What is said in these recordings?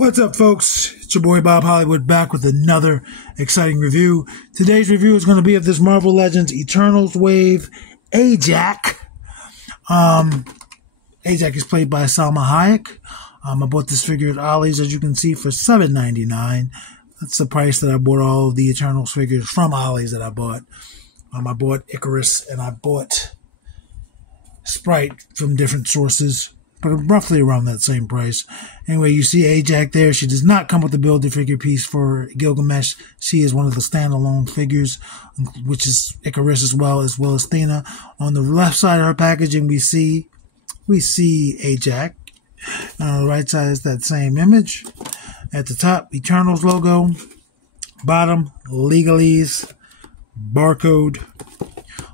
What's up, folks? It's your boy Bob Hollywood back with another exciting review. Today's review is going to be of this Marvel Legends Eternals wave, Ajak. Ajak is played by Salma Hayek. I bought this figure at Ollie's, as you can see, for $7.99. That's the price that I bought all of the Eternals figures from Ollie's that I bought. I bought Icarus and I bought Sprite from different sources, but roughly around that same price. Anyway, you see Ajak there. She does not come with the Build-A-Figure piece for Gilgamesh. She is one of the standalone figures, which is Icarus as well as Athena. On the left side of her packaging, we see Ajak. On the right side is that same image. At the top, Eternals logo. Bottom, legalese, barcode.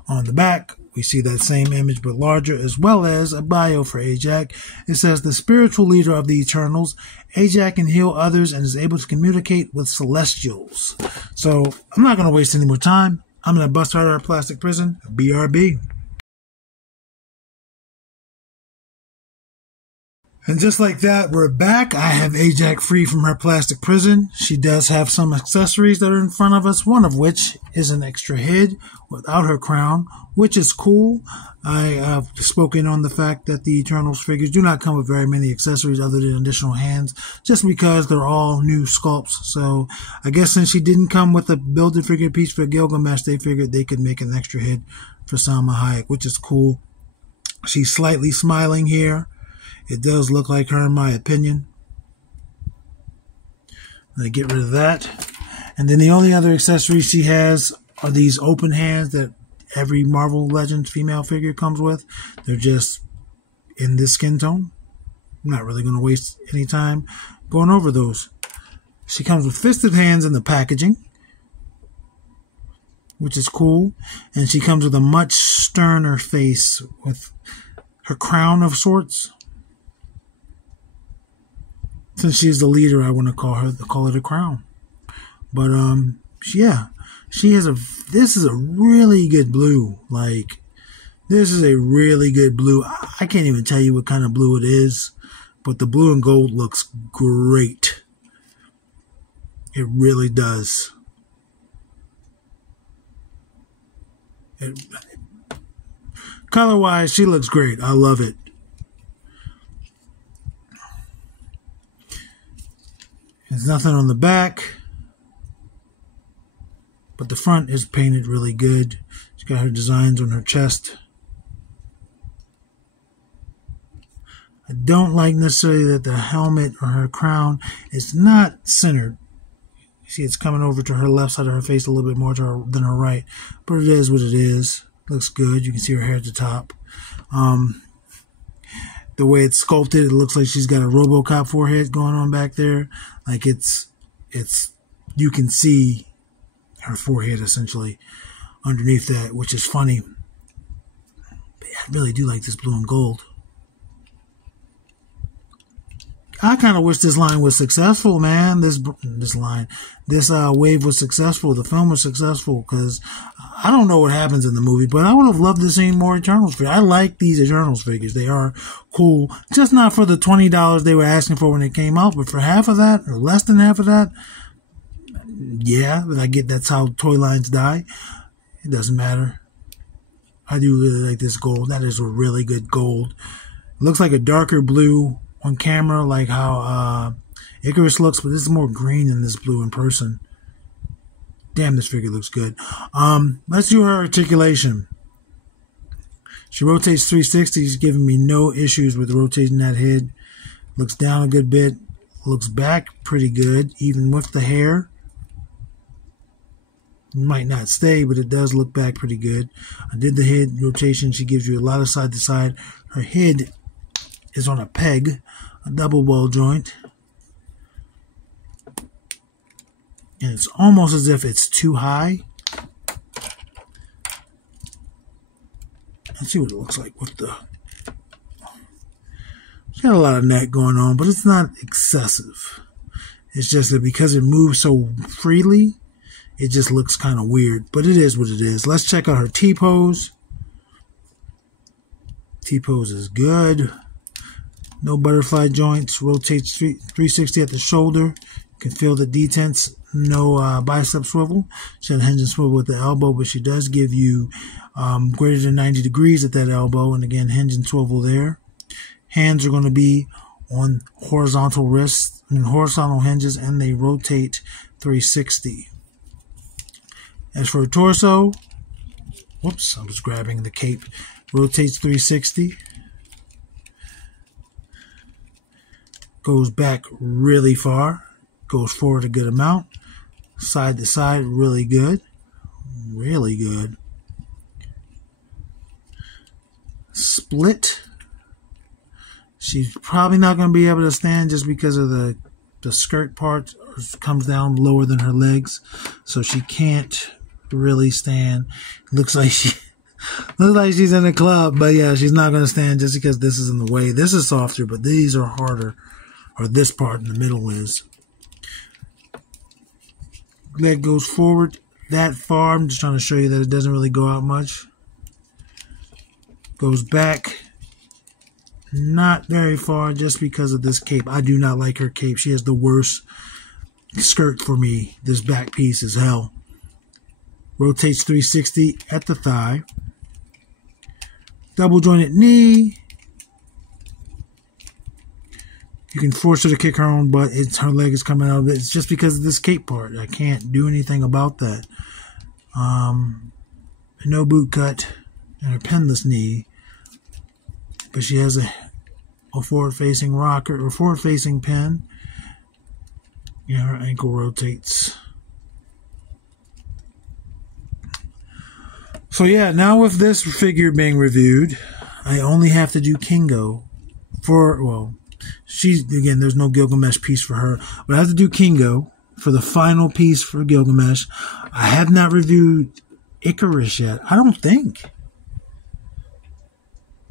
On the back, we see that same image but larger, as well as a bio for Ajak. It says, the spiritual leader of the Eternals, Ajak can heal others and is able to communicate with Celestials. So, I'm not going to waste any more time. I'm going to bust her out of her plastic prison. BRB. And just like that, we're back. I have Ajak free from her plastic prison. She does have some accessories that are in front of us, one of which is an extra head without her crown, which is cool. I have spoken on the fact that the Eternals figures do not come with very many accessories other than additional hands, just because they're all new sculpts. So I guess since she didn't come with a Build-A-Figure piece for Gilgamesh, they figured they could make an extra head for Salma Hayek, which is cool. She's slightly smiling here. It does look like her, in my opinion. I get rid of that. And then the only other accessories she has are these open hands that every Marvel Legends female figure comes with. They're just in this skin tone. I'm not really going to waste any time going over those. She comes with fisted hands in the packaging, which is cool. And she comes with a much sterner face with her crown of sorts. Since she's the leader, I want to call it a crown. But, yeah, this is a really good blue. Like, this is a really good blue. I can't even tell you what kind of blue it is, but the blue and gold looks great. It really does. Color-wise, she looks great. I love it. There's nothing on the back, but the front is painted really good. She's got her designs on her chest. I don't like necessarily that the helmet or her crown is not centered. You see, it's coming over to her left side of her face a little bit more than her right, but it is what it is. Looks good. You can see her hair at the top. The way it's sculpted, it looks like she's got a RoboCop forehead going on back there. Like you can see her forehead essentially underneath that, which is funny. But yeah, I really do like this blue and gold. I kind of wish this line was successful, man. This wave was successful. The film was successful, because I don't know what happens in the movie, but I would have loved to see more Eternals figures. I like these Eternals figures. They are cool. Just not for the $20 they were asking for when they came out, but for half of that, or less than half of that, yeah, but I get that's how toy lines die. It doesn't matter. I do really like this gold. That is a really good gold. It looks like a darker blue on camera, like how Icarus looks, but this is more green than this blue in person. Damn, this figure looks good. Let's do her articulation. She rotates 360. She's giving me no issues with rotating that head. Looks down a good bit. Looks back pretty good, even with the hair. It might not stay, but it does look back pretty good. I did the head rotation. She gives you a lot of side to side. Her head is on a peg, a double ball joint. And it's almost as if it's too high. Let's see what it looks like with the... It's got a lot of neck going on, but it's not excessive. It's just that because it moves so freely, it just looks kind of weird. But it is what it is. Let's check out her T-pose. T-pose is good. No butterfly joints. Rotates 360 at the shoulder. You can feel the detents. No bicep swivel. She has a hinge and swivel at the elbow, but she does give you greater than 90 degrees at that elbow. And again, hinge and swivel there. Hands are going to be on horizontal wrists, horizontal hinges, and they rotate 360. As for her torso, whoops, I was grabbing the cape. Rotates 360. Goes back really far. Goes forward a good amount. Side to side, really good. Really good. Split. She's probably not going to be able to stand just because of the skirt part comes down lower than her legs. So she can't really stand. Looks like she's in a club, but yeah, she's not going to stand just because this is in the way. This is softer, but these are harder, or this part in the middle is. Leg goes forward that far. I'm just trying to show you that it doesn't really go out much. Goes back not very far just because of this cape. I do not like her cape. She has the worst skirt for me. This back piece is hell. Rotates 360 at the thigh. Double jointed knee. You can force her to kick her own butt. Her leg is coming out of it. It's just because of this cape part. I can't do anything about that. No boot cut and her pinless knee. But she has a forward-facing rocker or forward-facing pin. Yeah, her ankle rotates. So yeah, now with this figure being reviewed, I only have to do Kingo for, well, again, there's no Gilgamesh piece for her, but I have to do Kingo for the final piece for Gilgamesh. I have not reviewed Icarus yet. I don't think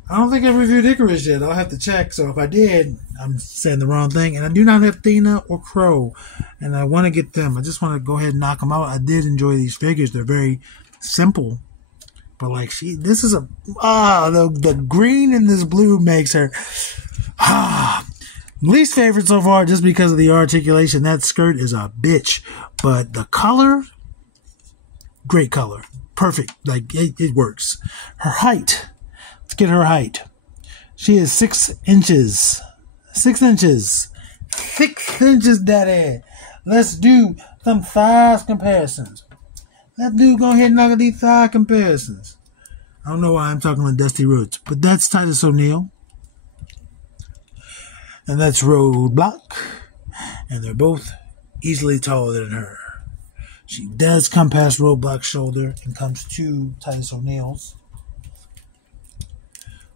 I've reviewed Icarus yet. I'll have to check. So if I did, I'm saying the wrong thing. And I do not have Athena or Crow, and I want to get them. I just want to go ahead and knock them out. I did enjoy these figures. They're very simple. But like this is the green and this blue makes her least favorite so far just because of the articulation. That skirt is a bitch. But the color, great color. Perfect. Like it works. Her height. Let's get her height. She is 6 inches. 6 inches. 6 inches, daddy. Let's do some thighs comparisons. Let's go ahead and knock out these thigh comparisons. I don't know why I'm talking like Dusty Rhodes, but that's Titus O'Neil. And that's Roadblock. And they're both easily taller than her. She does come past Roadblock's shoulder and comes to Titus O'Neil's.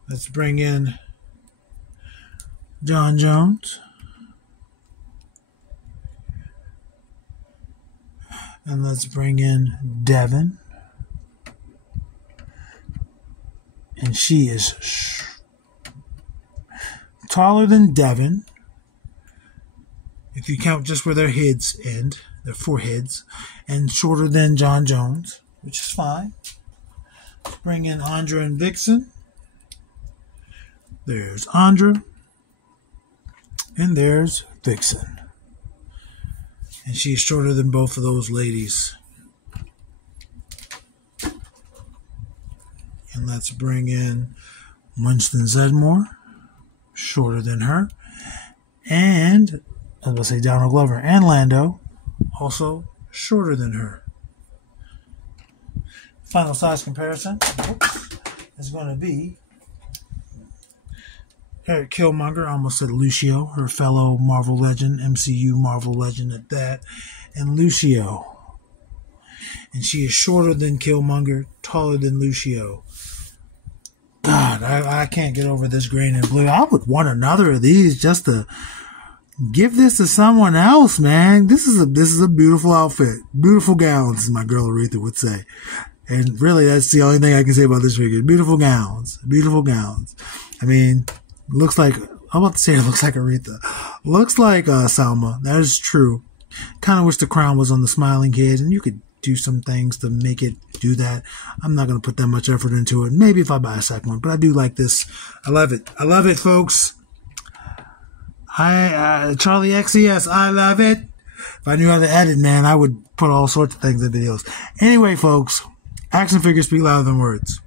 Let's bring in John Jones. And let's bring in Devin. And she is taller than Devin. If you count just where their heads end, their foreheads, and shorter than John Jones, which is fine. Let's bring in Andra and Vixen. There's Andra. And there's Vixen. And she's shorter than both of those ladies. And let's bring in Winston Zedmore, shorter than her. And, I was going to say Donald Glover and Lando, also shorter than her. Final size comparison is going to be Eric Killmonger, I almost said Lucio, her fellow Marvel legend, MCU Marvel legend at that, and Lucio. And she is shorter than Killmonger, taller than Lucio. God, I can't get over this green and blue. I would want another of these just to give this to someone else, man. This is a beautiful outfit. Beautiful gowns, as my girl Aretha would say. And really, that's the only thing I can say about this figure. Beautiful gowns. Beautiful gowns. I mean, looks like, I'm about to say it looks like Aretha. Looks like Salma. That is true. Kind of wish the crown was on the smiling kid, and you could do some things to make it do that. I'm not going to put that much effort into it. Maybe if I buy a second one, but I do like this. I love it. I love it, folks. Charlie XCS, I love it. If I knew how to edit, man, I would put all sorts of things in videos. Anyway, folks, action figures speak louder than words.